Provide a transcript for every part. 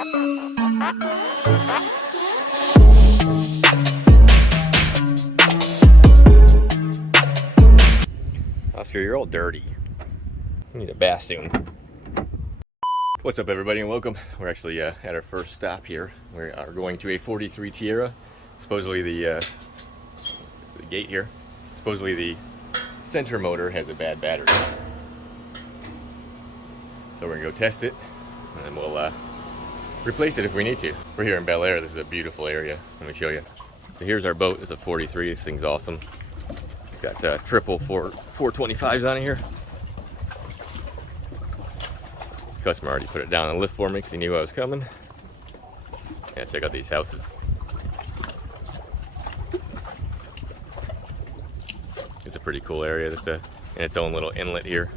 Oscar, you're all dirty. You need a bath soon. What's up, everybody, and welcome. We're actually at our first stop here. We are going to a 43 Tiara. Supposedly the gate here. Supposedly the center motor has a bad battery. So we're gonna go test it, and then we'll replace it if we need to. We're here in Bel Air. This is a beautiful area. Let me show you. So here's our boat. It's a 43. This thing's awesome. It's got triple 425s on it here. Customer already put it down on the lift for me because he knew I was coming. Yeah, check out these houses. It's a pretty cool area. It's in its own little inlet here.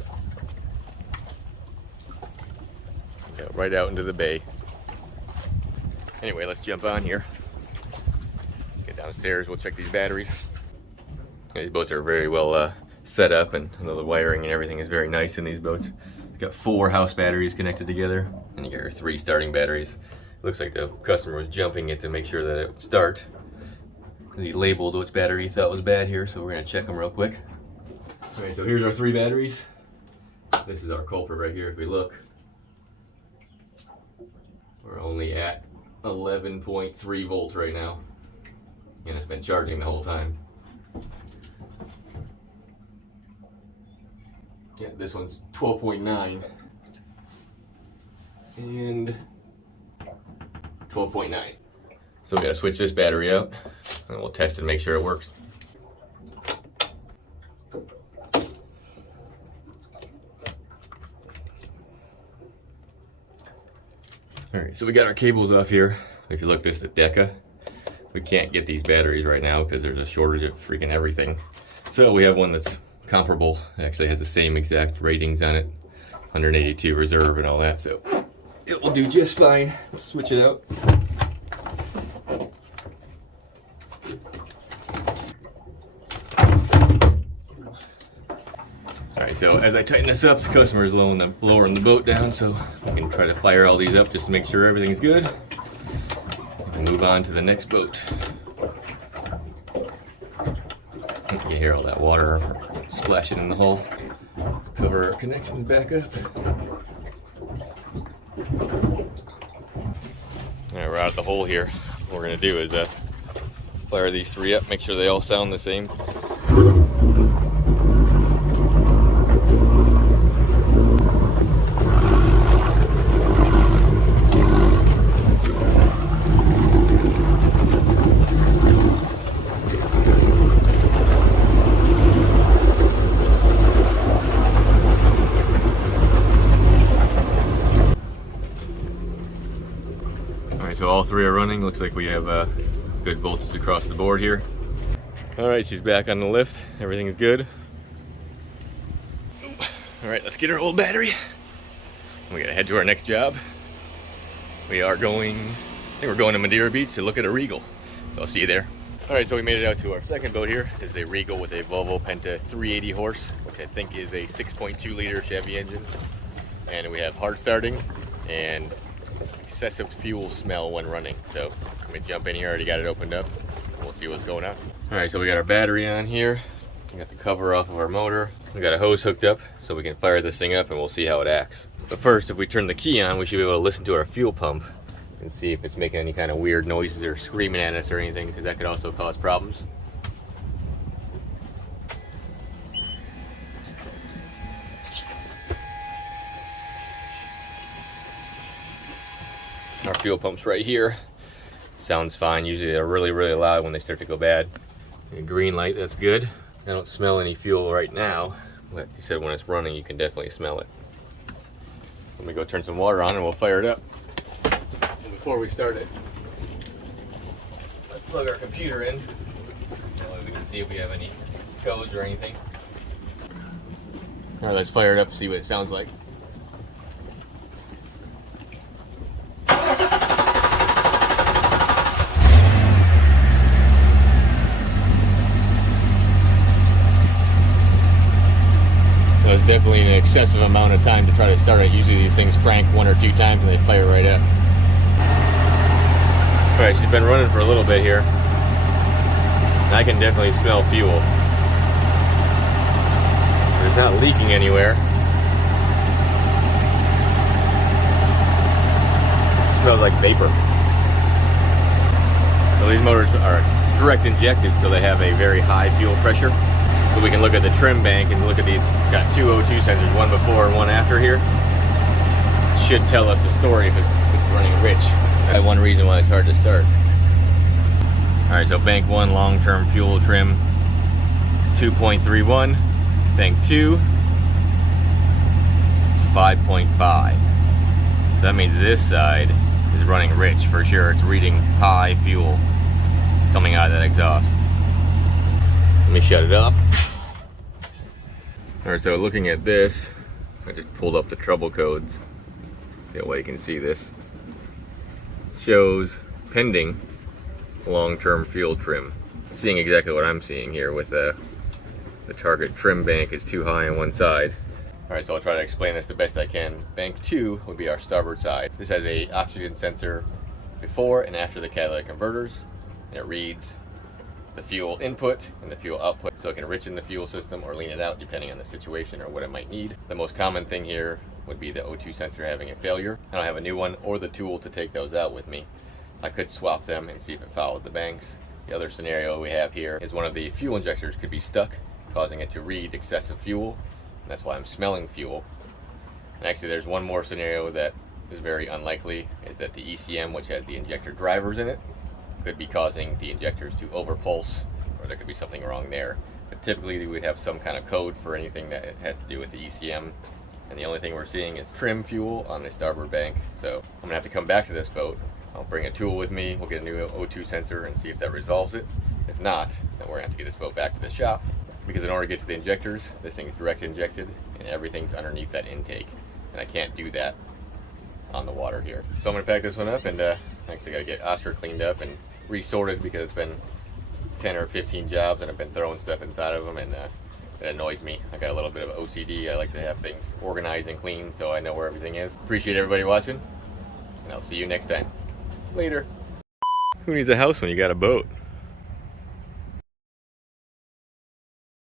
Go right out into the bay. Anyway, let's jump on here. Get downstairs. We'll check these batteries. These boats are very well set up, and the wiring and everything is very nice in these boats. It's got 4 house batteries connected together, and you got your 3 starting batteries. It looks like the customer was jumping it to make sure that it would start. He labeled which battery he thought was bad here, so we're gonna check them real quick. Okay, so here's our 3 batteries. This is our culprit right here. If we look, we're only at 11.3 volts right now, and it's been charging the whole time. Yeah, this one's 12.9 and 12.9. So we gotta switch this battery out, and we'll test it and make sure it works. Alright, so we got our cables off here. If you look, this is the Deca. We can't get these batteries right now because there's a shortage of freaking everything. So we have one that's comparable. It actually has the same exact ratings on it, 182 reserve and all that, so it will do just fine. Let's switch it out. Alright, so as I tighten this up, the customer is lowering the boat down, so we can try to fire all these up just to make sure everything's good. And move on to the next boat. You hear all that water splashing in the hull. Cover our connections back up. Alright, we're out of the hole here. What we're going to do is fire these 3 up, make sure they all sound the same. So all 3 are running. Looks like we have good voltage across the board here. Alright, she's back on the lift. Everything is good. Alright, let's get our old battery. We gotta head to our next job. We are going, I think we're going to Madeira Beach to look at a Regal. So I'll see you there. Alright, so we made it out to our second boat here. It's a Regal with a Volvo Penta 380 horse, which I think is a 6.2 liter Chevy engine. And we have hard starting and excessive fuel smell when running. So I'm gonna jump in here. I already got it opened up. We'll see what's going on. All right, so we got our battery on here. We got the cover off of our motor. We got a hose hooked up so we can fire this thing up and we'll see how it acts. But first, if we turn the key on, we should be able to listen to our fuel pump and see if it's making any kind of weird noises or screaming at us or anything, because that could also cause problems. Our fuel pump's right here. Sounds fine. Usually they're really loud when they start to go bad. And green light, that's good. I don't smell any fuel right now, but you said when it's running you can definitely smell it. Let me go turn some water on and we'll fire it up. And before we start it, let's plug our computer in. That way we can see if we have any codes or anything. Alright, let's fire it up and see what it sounds like. It's definitely an excessive amount of time to try to start it. Usually these things crank 1 or 2 times and they fire right up. Alright, she's been running for a little bit here. And I can definitely smell fuel. But it's not leaking anywhere. It smells like vapor. So these motors are direct injected, so they have a very high fuel pressure. So we can look at the trim bank and look at these. It's got two O2 sensors, one before and one after here. Should tell us a story if it's running rich. That's one reason why it's hard to start. Alright, so bank 1 long-term fuel trim is 2.31. Bank 2 is 5.5. So that means this side is running rich for sure. It's reading high fuel coming out of that exhaust. Let me shut it off. Alright, so looking at this, I just pulled up the trouble codes. See that way you can see this. It shows pending long-term fuel trim. Seeing exactly what I'm seeing here with the target trim bank is too high on one side. Alright, so I'll try to explain this the best I can. Bank 2 would be our starboard side. This has a oxygen sensor before and after the catalytic converters, and it reads the fuel input and the fuel output, so it can enrichen the fuel system or lean it out depending on the situation or what it might need. The most common thing here would be the O2 sensor having a failure. I don't have a new one or the tool to take those out with me. I could swap them and see if it followed the banks. The other scenario we have here is one of the fuel injectors could be stuck, causing it to read excessive fuel. And that's why I'm smelling fuel. And actually there's one more scenario that is very unlikely, is that the ECM, which has the injector drivers in it, could be causing the injectors to overpulse, or there could be something wrong there. But typically we would have some kind of code for anything that has to do with the ECM. And the only thing we're seeing is trim fuel on the starboard bank. So I'm gonna have to come back to this boat. I'll bring a tool with me, we'll get a new O2 sensor and see if that resolves it. If not, then we're gonna have to get this boat back to the shop, because in order to get to the injectors, this thing is direct injected and everything's underneath that intake. And I can't do that on the water here. So I'm gonna pack this one up and actually gotta get Oscar cleaned up and resorted, because it's been 10 or 15 jobs and I've been throwing stuff inside of them, and it annoys me. I got a little bit of OCD. I like to have things organized and clean so I know where everything is. Appreciate everybody watching, and I'll see you next time. Later. Who needs a house when you got a boat?